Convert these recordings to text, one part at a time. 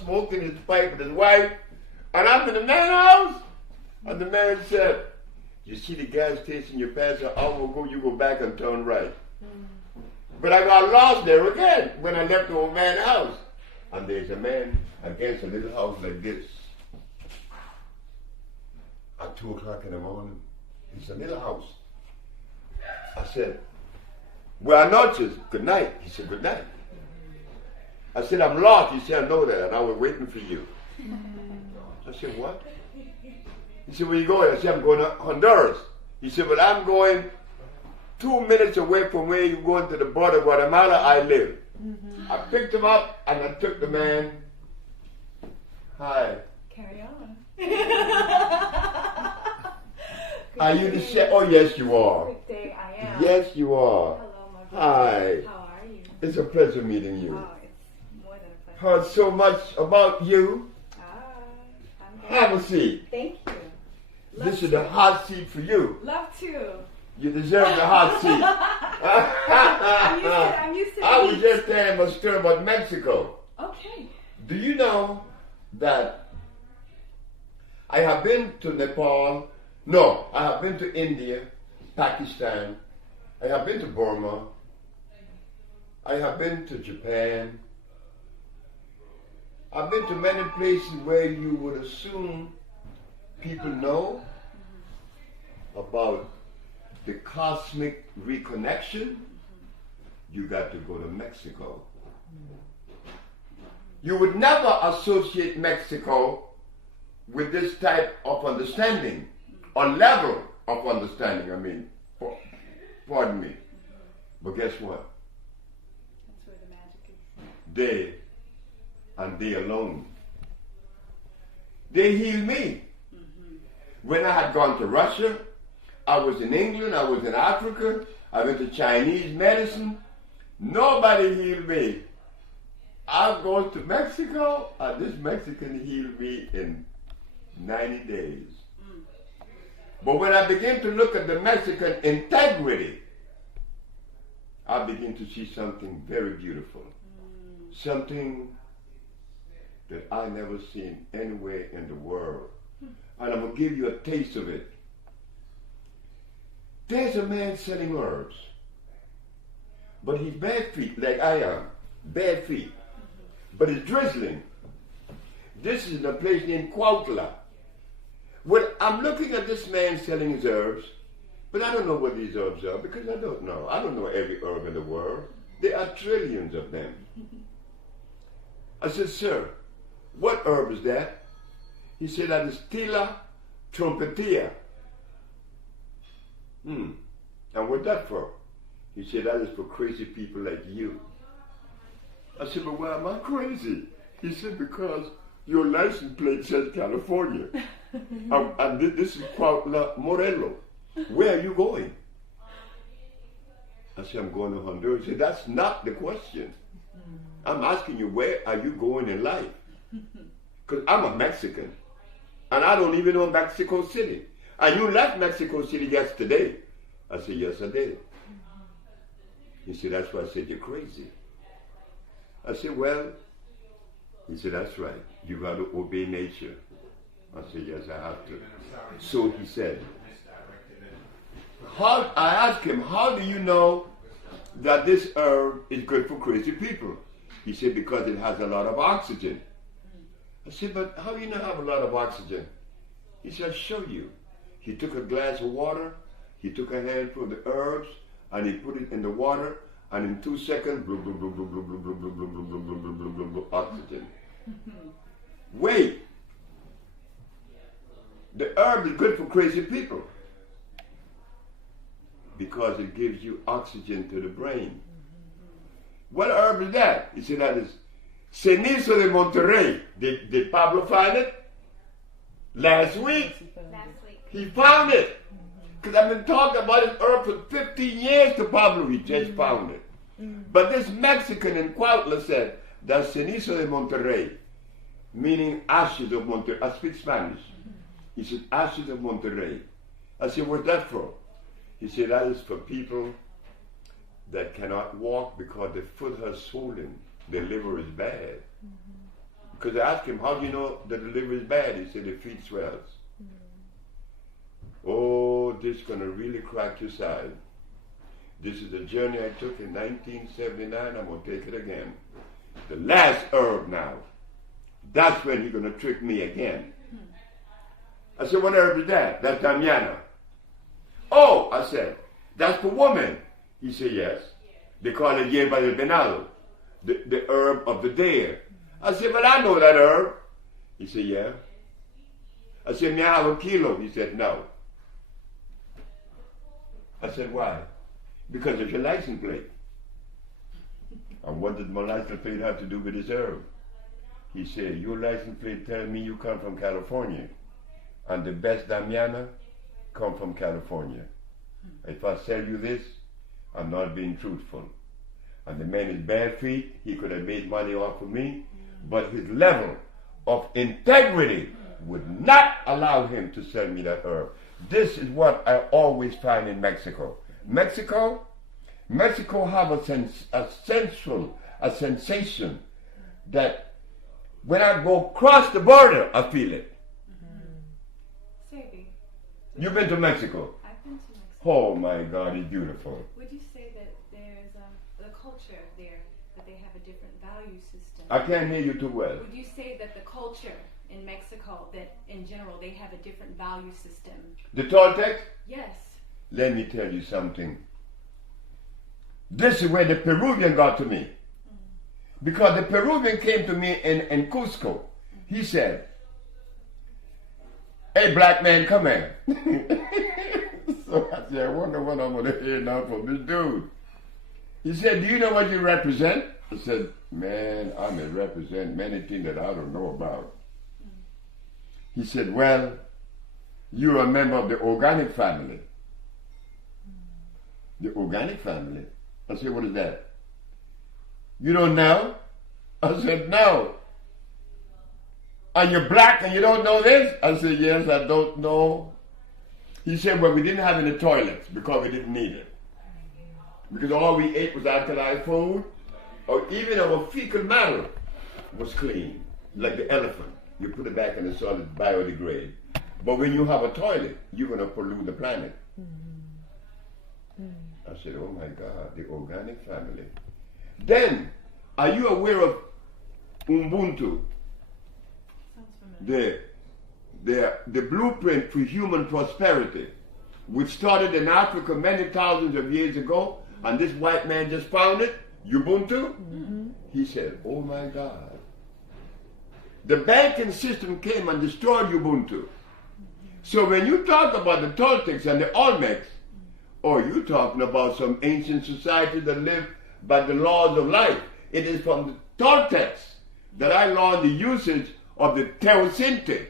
smoking his pipe with his wife, and I'm in the man's house, and the man said, you see the gas station you passed an hour ago, you go back and turn right. But I got lost there again when I left the old man's house. And there's a man against a little house like this. At 2 o'clock in the morning, it's a little house. I said, buenas noches, good night. He said, good night. I said, I'm lost. He said, I know that, and I was waiting for you. I said, what? He said, where you going? I said, I'm going to Honduras. He said, well, I'm going 2 minutes away from where you're going to the border of Guatemala I live. I picked him up, and I took the man. Hi. Carry on. Are you the chef? Oh, yes, you are. Good day, I am. Yes, you are. Hello, my friend. Hi. How are you? It's a pleasure meeting you. Oh, it's more than a pleasure. Heard so much about you. I'm good. Have a seat. Thank you. This is the hot seat for you. Love to. You deserve the hot seat. I'm used to I was just telling a story about Mexico. Okay. Do you know that I have been to Nepal? No, I have been to India, Pakistan. I have been to Burma. I have been to Japan. I've been to many places where you would assume people know about the cosmic reconnection. You got to go to Mexico. You would never associate Mexico with this type of understanding, or level of understanding, I mean, pardon me. But guess what? That's where the magic is. They, and they alone, they healed me. When I had gone to Russia, I was in England, I was in Africa, I went to Chinese medicine. Nobody healed me. I go to Mexico, and this Mexican healed me in 90 days. But when I begin to look at the Mexican integrity, I begin to see something very beautiful. Something that I never seen anywhere in the world. And I'm going to give you a taste of it. There's a man selling herbs, but he's bare feet like I am, bare feet, but it's drizzling. This is a place named Cuautla. Well, I'm looking at this man selling his herbs, but I don't know what these herbs are because I don't know. I don't know every herb in the world. There are trillions of them. I said, sir, what herb is that? He said, that is Tila trumpetia. And what's that for? He said, that is for crazy people like you. I said, but why am I crazy? He said, because your license plate says California. and this is Cuautla, Morelos. Where are you going? I said, I'm going to Honduras. He said, that's not the question. I'm asking you, where are you going in life? Because I'm a Mexican. And I don't even know Mexico City. And you left Mexico City yesterday. I said, yes, I did. He said, that's why I said, you're crazy. I said, well, he said, that's right. You got to obey nature. I said, yes, I have to. So he said, I asked him, how do you know that this herb is good for crazy people? He said, because it has a lot of oxygen. I said, but how do you know have a lot of oxygen? He said, I'll show you. He took a glass of water, he took a handful of the herbs, and he put it in the water, and in 2 seconds, blah, blah, blah, blah, blah, blah, blah, blah, blah, blah, blah, blah, blah, blah, blah, blah, oxygen. Wait. The herb is good for crazy people because it gives you oxygen to the brain. What herb is that? He said, that is Cenizo de Monterrey. Did Pablo find it? Last week? He found it. Because I've been talking about this herb for 15 years to Pablo. He just found it. But this Mexican in Cuautla said, that's Cenizo de Monterrey, meaning ashes of Monterrey. I speak Spanish. He said, ashes of Monterrey. I said, what's that for? He said, that is for people that cannot walk because their foot has swollen. Their liver is bad. Because I asked him, how do you know the liver is bad? He said, the feet swells. Oh, this is going to really crack your side. This is a journey I took in 1979. I'm going to take it again. The last herb now. That's when he's going to trick me again. I said, what herb is that? That's Damiana. Oh, I said, that's for women. He said, yes. They call it hierba del venado, the herb of the deer. I said, well, I know that herb. He said, yeah. I said, may I have a kilo? He said, no. I said, why? Because of your license plate. And what did my license plate have to do with this herb? He said, your license plate tells me you come from California. And the best Damiana come from California. If I sell you this, I'm not being truthful. And the man is bare feet, he could have made money off of me, but his level of integrity would not allow him to sell me that herb. This is what I always find in Mexico. Mexico have a sensation that when I go across the border, I feel it. Sebi. You've been to Mexico? I've been to Mexico. Oh my God, it's beautiful. Would you say that there's the culture there, that they have a different value system? I can't hear you too well. Would you say that the culture in Mexico, that in general they have a different value system? The Toltecs? Yes. Let me tell you something. This is where the Peruvian got to me. Because the Peruvian came to me in Cusco. He said, hey, black man, come here. So I said, I wonder what I'm going to hear now from this dude. He said, do you know what you represent? I said, man, I may represent many things that I don't know about. He said, well, you're a member of the organic family. The organic family? I said, what is that? You don't know? I said, no. And you're black and you don't know this? I said, yes, I don't know. He said, well, we didn't have any toilets because we didn't need it. Because all we ate was alkali food, or even our fecal matter was clean, like the elephant. You put it back in the soil, it biodegrades. But when you have a toilet, you're going to pollute the planet. I said, oh my God, the organic family. Then, are you aware of Ubuntu? The blueprint for human prosperity, which started in Africa many thousands of years ago, and this white man just found it, Ubuntu. He said, oh my God. The banking system came and destroyed Ubuntu. So when you talk about the Toltecs and the Olmecs, or you talking about some ancient society that lived by the laws of life, it is from the Toltecs that I learned the usage of the teosinte.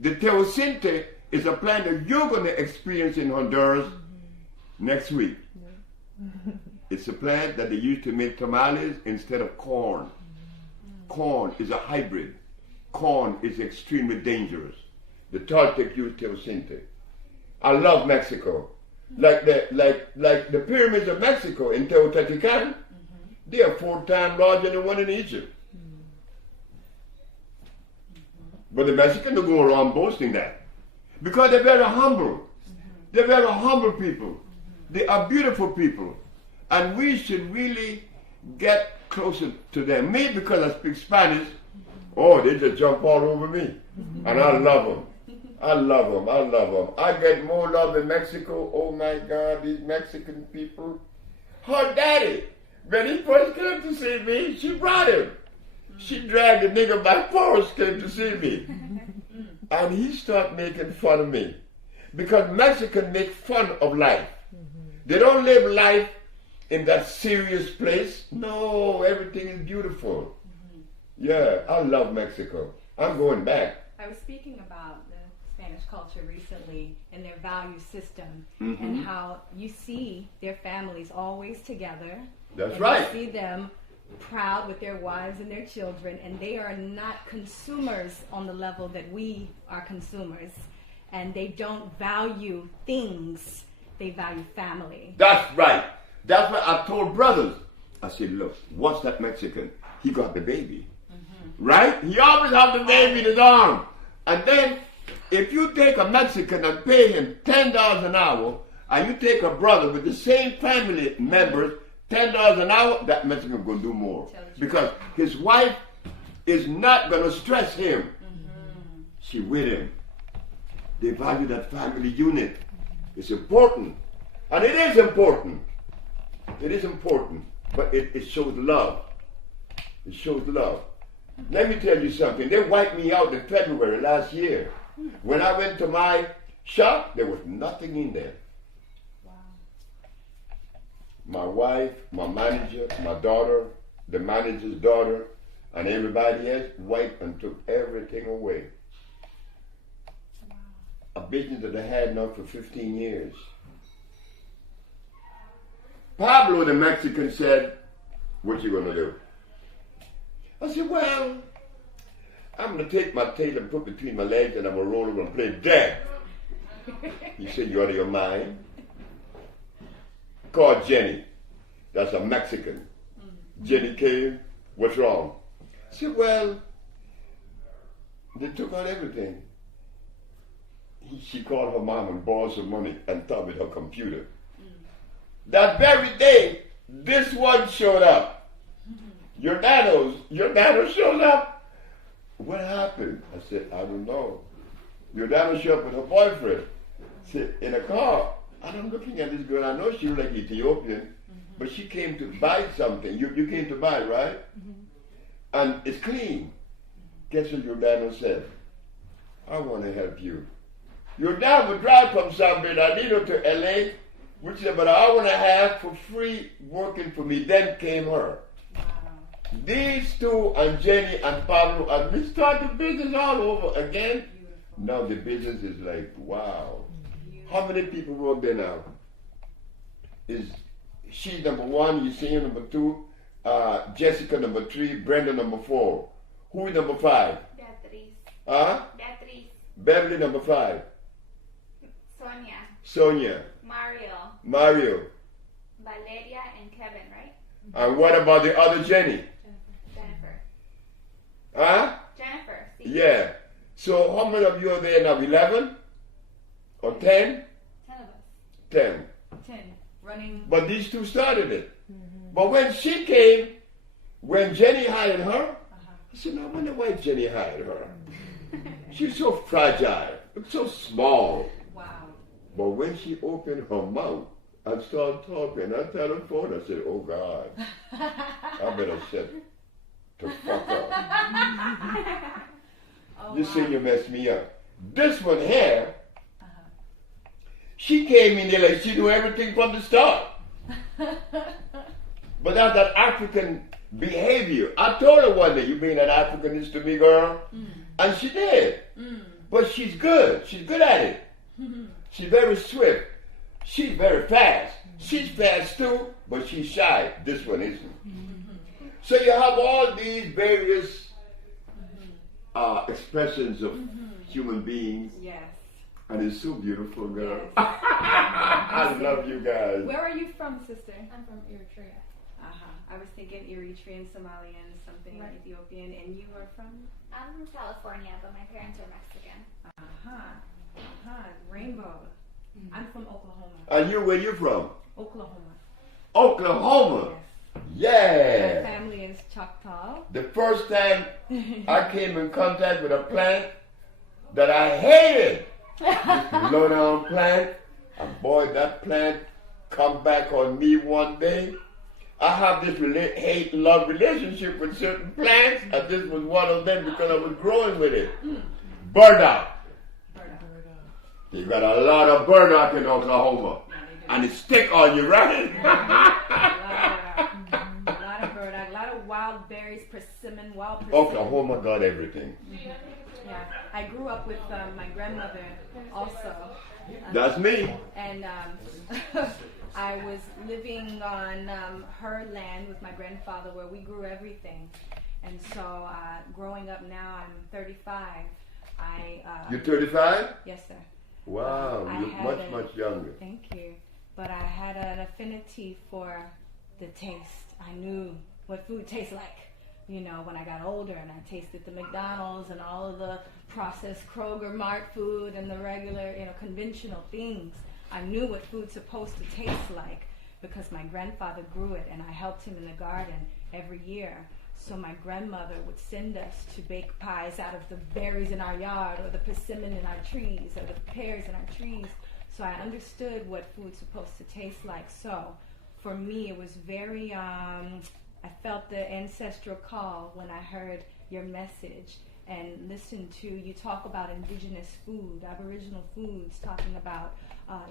The teosinte is a plant that you're going to experience in Honduras next week. It's a plant that they use to make tamales instead of corn. Corn is a hybrid. Corn is extremely dangerous. The Toltec use teosinte. I love Mexico. Like the pyramids of Mexico in Teotihuacan, they are 4 times larger than the one in Egypt. But the Mexicans don't go around boasting that. Because they're very humble. They're very humble people. They are beautiful people. And we should really get closer to them. Me, because I speak Spanish, oh, they just jump all over me. And I love them. I love them. I love them. I get more love in Mexico. Oh my God, these Mexican people. Her daddy, when he first came to see me, she brought him. She dragged the nigga by force, came to see me. And he started making fun of me. Because Mexicans make fun of life. They don't live life in that serious place. No, everything is beautiful. Yeah, I love Mexico. I'm going back. I was speaking about the Spanish culture recently and their value system and how you see their families always together. That's and right. You see them proud with their wives and their children, and they are not consumers on the level that we are consumers. And they don't value things, they value family. That's right. That's what I told brothers. I said, look, what's that Mexican? He got the baby. Right? He always have the baby in his arm. And then, if you take a Mexican and pay him $10 an hour, and you take a brother with the same family members, $10 an hour, that Mexican going to do more. Because his wife is not going to stress him. Mm-hmm. She with him. They value that family unit. It's important. And it is important. It is important. But it shows love. It shows love. Let me tell you something. They wiped me out in February last year. When I went to my shop, there was nothing in there. Wow. My wife, my manager, my daughter, the manager's daughter, and everybody else wiped and took everything away. Wow. A business that I had now for 15 years. Pablo, the Mexican, said, "What you gonna do?" I said, "Well, I'm going to take my tail and put between my legs and I'm going to roll over and play dead." He said, "You out of your mind?" Called Jenny. That's a Mexican. Jenny came. "What's wrong?" I said, "Well, they took out everything." She called her mom and borrowed some money and taught me her computer. That very day, this one showed up. Your nano showed up. "What happened?" I said, "I don't know." Your nano showed up with her boyfriend. Said, in a car. And I'm looking at this girl. I know she was like Ethiopian, but she came to buy something. You came to buy, right? And it's clean. Guess what your nano said? "I want to help you." Your dad would drive from San Bernardino to LA, which is about an hour and a half for free working for me. Then came her. These two and Jenny and Pablo, and we start the business all over again. Now the business is like, wow. How many people work there now? Is she number 1, Yesenia number 2, Jessica number 3, Brenda number 4. Who is number 5? Beatriz. Beatriz. Beverly number 5. Sonia. Mario. Valeria and Kevin, right? And what about the other Jenny? Jennifer. Yeah. So how many of you are there now? 11? Or 10? 10 of us. 10. 10. Running. But these two started it. Mm-hmm. But when she came, when Jenny hired her, I said, "No, I wonder why Jenny hired her." She's so fragile, so small. Wow. But when she opened her mouth and started talking, I tell her phone, I said, "Oh God, I better shut the fuck up." Oh, This wow. senior messed me up. This one here, she came in there like she knew everything from the start. But that's that African behavior. I told her one day, "You being an Africanist to me, girl?" And she did. But she's good. She's good at it. She's very swift. She's very fast. She's fast too, but she's shy. This one isn't. So you have all these various expressions of human beings. Yes. And it's so beautiful, girl. Yes. I love you guys. Where are you from, sister? I'm from Eritrea. I was thinking Eritrean, Somalian, something like Ethiopian, and you are from? I'm from California, but my parents are Mexican. Rainbow. I'm from Oklahoma. And you, where you from? Oklahoma. Oklahoma. Yes. My family is Choctaw. The first time I came in contact with a plant that I hated, this low-down plant, and boy, that plant come back on me one day. I have this hate-love relationship with certain plants, and this was one of them because I was growing with it. Burdock. You got a lot of burdock in Oklahoma, and it stick on you, right? A lot of burdock, a lot of wild berries, persimmon, wild persimmon. Oklahoma got everything. Yeah, I grew up with my grandmother also. That's me. And I was living on her land with my grandfather where we grew everything. And so growing up now, I'm 35. You're 35? Yes, sir. Wow, you're much younger. Thank you. But I had an affinity for the taste. I knew what food tastes like. you know, when I got older and I tasted the McDonald's and all of the processed Kroger Mart food and the regular, you know, conventional things, I knew what food's supposed to taste like because my grandfather grew it and I helped him in the garden every year. So my grandmother would send us to bake pies out of the berries in our yard or the persimmon in our trees or the pears in our trees. So I understood what food's supposed to taste like. So for me, it was very, I felt the ancestral call when I heard your message and listened to you talk about indigenous food, Aboriginal foods, talking about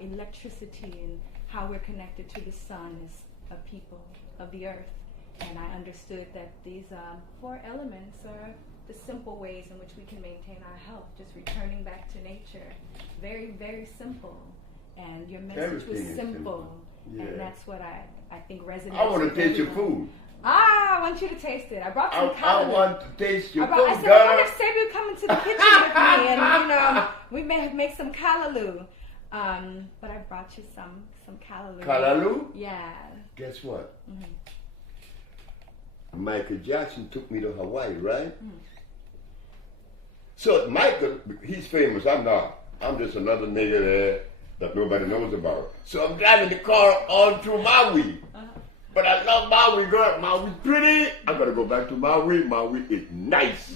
electricity and how we're connected to the sun as a people of the earth. And I understood that these 4 elements are the simple ways in which we can maintain our health, just returning back to nature. Very, very simple. And your message was simple. Yeah. And that's what I think resonates. I want with to taste your everyone. food. I want you to taste it. I brought some I want to taste your food, I said, girl. I wonder if Sebi would come into the kitchen with me and, you know, we may make some callaloo. But I brought you some callaloo. Callaloo? Yeah. Guess what? Michael Jackson took me to Hawaii, right? So Michael, he's famous. I'm not. I'm just another nigga there that nobody knows about. So I'm driving the car all through Maui. But I love Maui, girl. Maui's pretty. I gotta go back to Maui. Maui is nice.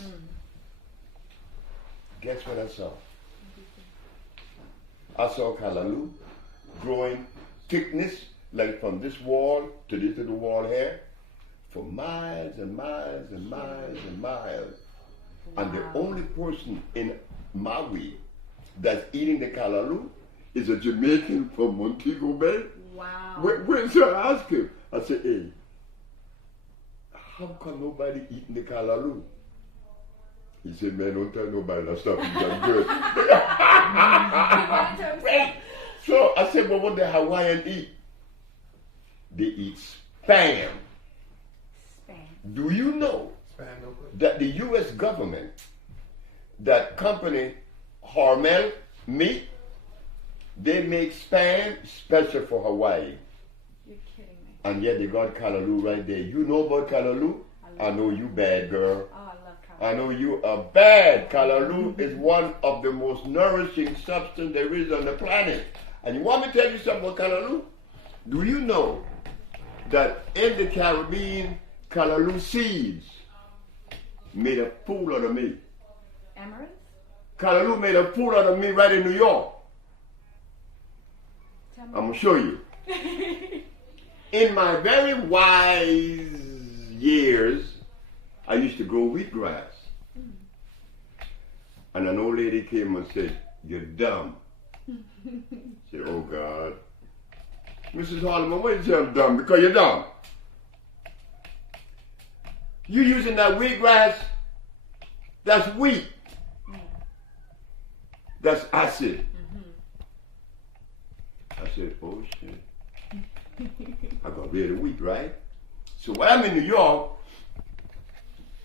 Guess what I saw? I saw callaloo growing thickness, like from this wall to this little wall here, for miles and miles and miles and miles. Wow. And the only person in Maui that's eating the callaloo is a Jamaican from Montego Bay. Wow. So I asked him, I said, hey, how come nobody eating the callaloo? He said, man, don't tell nobody that stuff is that good. So I said, well, what the Hawaiian eat? They eat Spam. Do you know that the U.S. government, that company Hormel meat, they make Spam special for Hawaii? You're kidding me. And yet they got callaloo right there. You know about callaloo? I know you bad, girl. Oh, I love callaloo. I know you are bad. Callaloo is one of the most nourishing substance there is on the planet. And you want me to tell you something about callaloo? Do you know that in the Caribbean, callaloo seeds made a fool out of me? Amaranth? Callaloo made a fool out of me right in New York. I'm going to show you. In my very wise years, I used to grow wheatgrass. And an old lady came and said, you're dumb. I said, oh God. Mrs. Harleman, why you say I'm dumb? Because you're dumb. You using that wheatgrass, that's wheat. That's acid. I said, oh shit. I got rid of wheat, right? So when I'm in New York,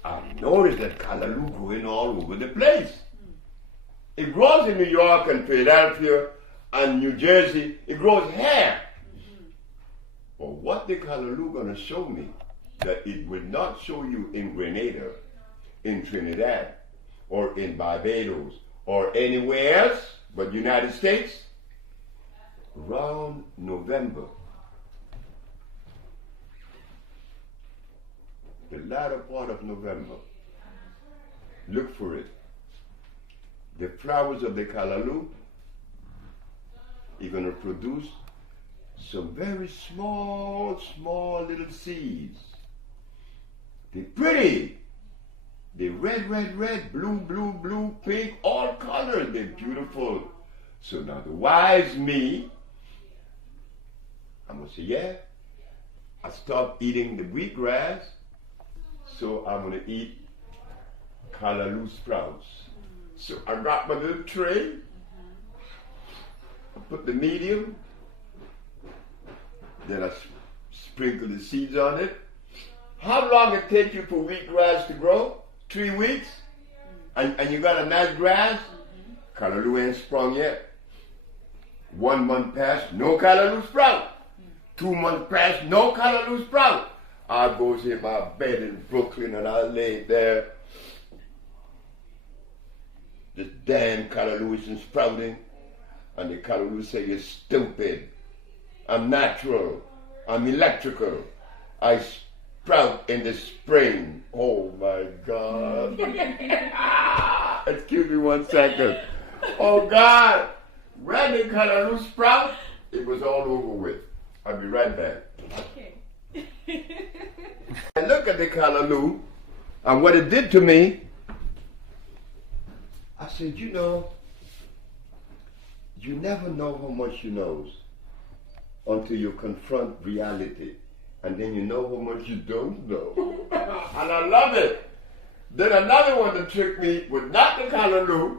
I noticed that callaloo growing all over the place. It grows in New York and Philadelphia and New Jersey. It grows here. But what the callaloo gonna show me that it will not show you in Grenada, in Trinidad, or in Barbados, or anywhere else but United States? Around November, the latter part of November, look for it. The flowers of the callaloo are going to produce some very small little seeds. They're pretty. They're red, blue, pink, all colors. They're beautiful. So now the wise me, I'm going to say, yeah, I stopped eating the wheatgrass, so I'm going to eat callaloo sprouts. So I got my little tray, I put the medium, then I sprinkle the seeds on it. How long it take you for wheatgrass to grow? 3 weeks? And you got a nice grass? Callaloo ain't sprung yet. 1 month passed, no callaloo sprout. 2 months passed, no callaloo sprout. I goes in my bed in Brooklyn and I lay there. This damn callaloo isn't sprouting. And the callaloo say, you're stupid. I'm natural. I'm electrical. I sprout in the spring. Oh my God. Excuse me 1 second. Oh God. When the callaloo sprout, it was all over with. I'll be right back. Okay. I look at the callaloo and what it did to me. I said, you know, you never know how much you know until you confront reality. And then you know how much you don't know. And I love it. Then another one that tricked me was not the callaloo,